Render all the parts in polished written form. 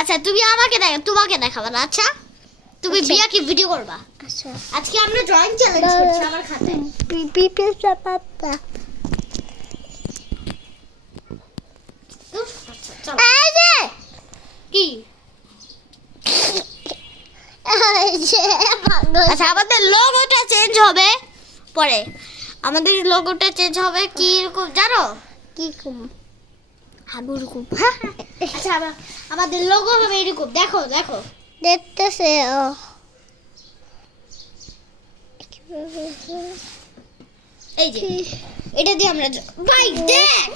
আচ্ছা তুমি আমাকে তোমাকে দেখাবা না। আচ্ছা তুমি বিয়া কি ভিডিও করবা? আচ্ছা আজকে আমরা ড্রয়িং চ্যালেঞ্জ করছি আমার খাতায়। আচ্ছা চলো। কি আচ্ছা আমাদের লোগোটা চেঞ্জ হবে পরে। আমাদের লোগোটা চেঞ্জ হবে কি রকম জানো? কি কম হাবুরকম। আচ্ছা আমাদের লোগো হবে এরকম। দেখো দেখো দেখতেছে ও এই যে এটা দিয়ে আমরা ভাই দেখ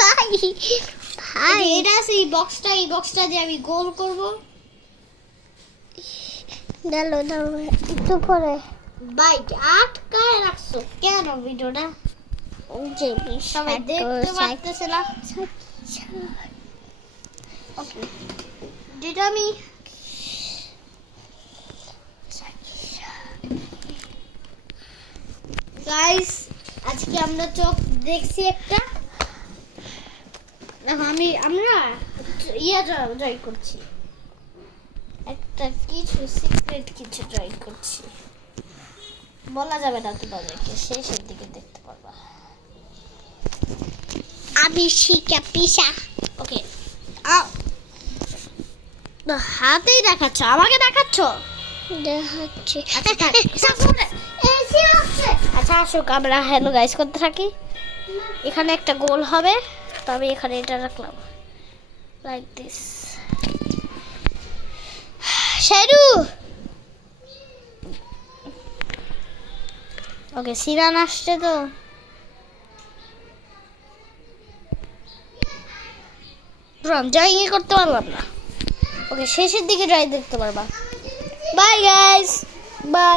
ভাই ভাই এটা আছে এই বক্সটা দিয়ে আমি গোল করব। ডালো ডালো একটু করে ভাই আটকায় রাখছো কেন ভিডিওটা? যে সবাই দেখতে পারতেছে না। ওকে যেটা আমি গাইস আজকে আমরা চোখ দেখছি একটা। দেখো আমরা ট্রাই করছি একটা কিছু সিক্রেট কিছু ট্রাই করছি। বলা যাবে না তোমাদেরকে, শেষের দিকে দেখতে পারবা। আমি শিকা পিসা ওকে হাতেই দেখাচ্ছ, আমাকে দেখাচ্ছ। দেখাচ্ছি আচ্ছা আসুক আমরা হ্যালো গাইস করতে থাকি। এখানে একটা গোল হবে, তো আমি এখানে এটা রাখলাম like this. Sheru okay Sheeran আসছে তো ড্রয়িং করতে পারলাম না। ওকে শেষের দিকে ড্রয়িং দেখতে পারবা। Bye guys bye.